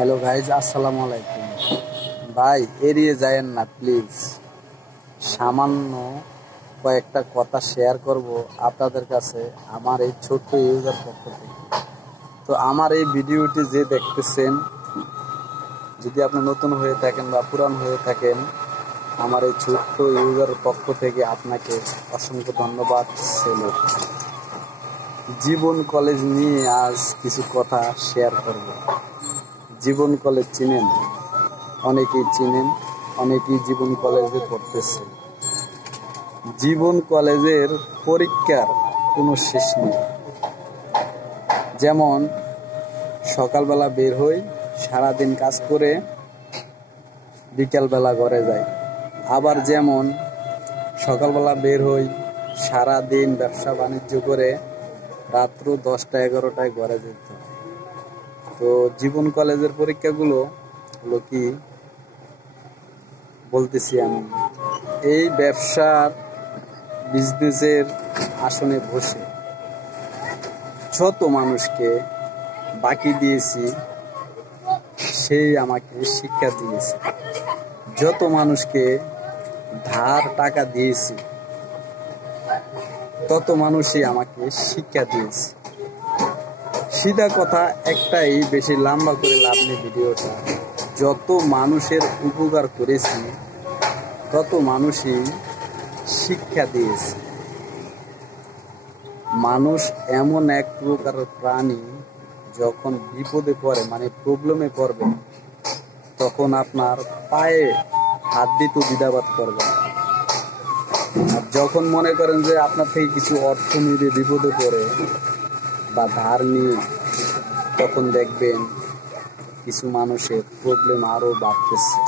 Hello guys, আসসালামু আলাইকুম। ভাই এড়িয়ে যায়েন না প্লিজ। সামান্য কয়েকটা কথা শেয়ার করব আপনাদের কাছে আমার এই ছোট্ট ইউজার পক্ষ থেকে। তো আমার এই ভিডিওটি যে দেখতেছেন, যদি আপনি নতুন হয়ে থাকেন বা পুরান হয়ে থাকেন, আমার এই ছোট্ট ইউজার পক্ষ থেকে আপনাকে অসংখ্য ধন্যবাদ। সেলুট। জীবন কলেজ নিয়ে আজ কিছু কথা শেয়ার করব। জীবন কলেজ চিনেন? অনেকেই চিনেন, অনেকেই জীবন কলেজে পড়তেছে। জীবন কলেজের পরীক্ষার কোনো শেষ নেই। যেমন সকালবেলা বের হই, সারাদিন কাজ করে বিকালবেলা ঘরে যাই। আবার যেমন সকালবেলা বের হই, সারাদিন ব্যবসা বাণিজ্য করে রাত্র 10টা-11টায় ঘরে যেতে হয়। তো জীবন কলেজের পরীক্ষাগুলো হলো কি বলতেছি আমি, এই ব্যবসার বিজনেসের আসনে বসে যত মানুষকে বাকি দিয়েছি সেই আমাকে শিক্ষা দিয়েছে। যত মানুষকে ধার টাকা দিয়েছি তত মানুষই আমাকে শিক্ষা দিয়েছে। সিধা কথা একটাই, বেশি লম্বা করে লাভ নেই ভিডিওটা। যত মানুষের উপকার করেছি তত মানুষই শিক্ষা দিয়েছে। মানুষ এমন এক প্রকার প্রাণী, যখন বিপদে পড়ে, মানে প্রবলেমে পড়বে, তখন আপনার পায়ে হাত দিতে দ্বিধাবোধ করবে। আর যখন মনে করেন যে আপনার থেকে কিছু অর্থ নিয়ে বিপদে পড়ে বা ধার নিয়ে, তখন দেখবেন কিছু মানুষের প্রবলেম আরো বাড়তেছে।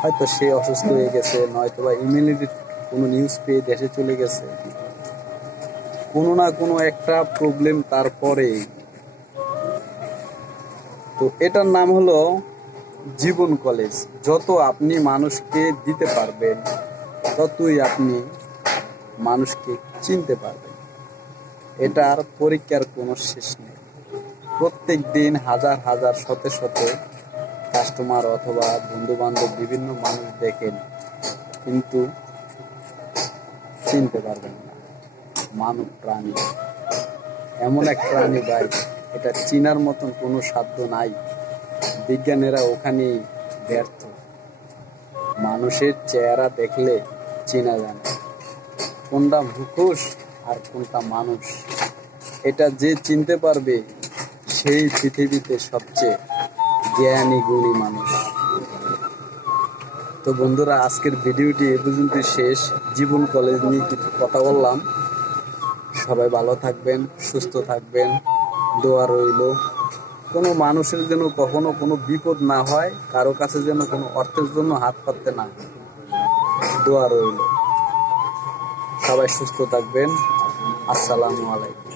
হয়তো সে অসুস্থ হয়ে গেছে, নয়তো বা ইমিউনিটি কোনো নিউজ পেয়ে দেশে চলে গেছে, কোনো না কোনো একটা প্রবলেম তারপরে। তো এটার নাম হলো জীবন কলেজ। যত আপনি মানুষকে দিতে পারবেন ততই আপনি মানুষকে চিনতে পারবেন। এটার পরীক্ষার কোনো শেষ নেই। প্রত্যেক দিন হাজার হাজার শত শত কাস্টমার অথবা বন্ধু বান্ধব বিভিন্ন মানুষ দেখেন, কিন্তু চিনতে পারবেন না। মানব প্রাণী এমন এক প্রাণী ভাই, এটা চিনার মতন কোনো সাধ্য নাই। বিজ্ঞানীরা ওখানেই ব্যর্থ। মানুষের চেহারা দেখলে চেনা যায় না কোনটা মুখোশ আর কোনটা মানুষ। এটা যে চিনতে পারবে সেই পৃথিবীতে সবচেয়ে জ্ঞানী গুণী মানুষ। তো বন্ধুরা, আজকের ভিডিওটি এ পর্যন্ত শেষ। জীবন কলেজ নিয়ে কিছু কথা বললাম। সবাই ভালো থাকবেন, সুস্থ থাকবেন, দোয়া রইল। কোনো মানুষের যেন কখনো কোনো বিপদ না হয়, কারো কাছে যেন কোনো অর্থের জন্য হাত পাততে না, দোয়া রইল। সবাই সুস্থ থাকবেন। আসসালামু আলাইকুম।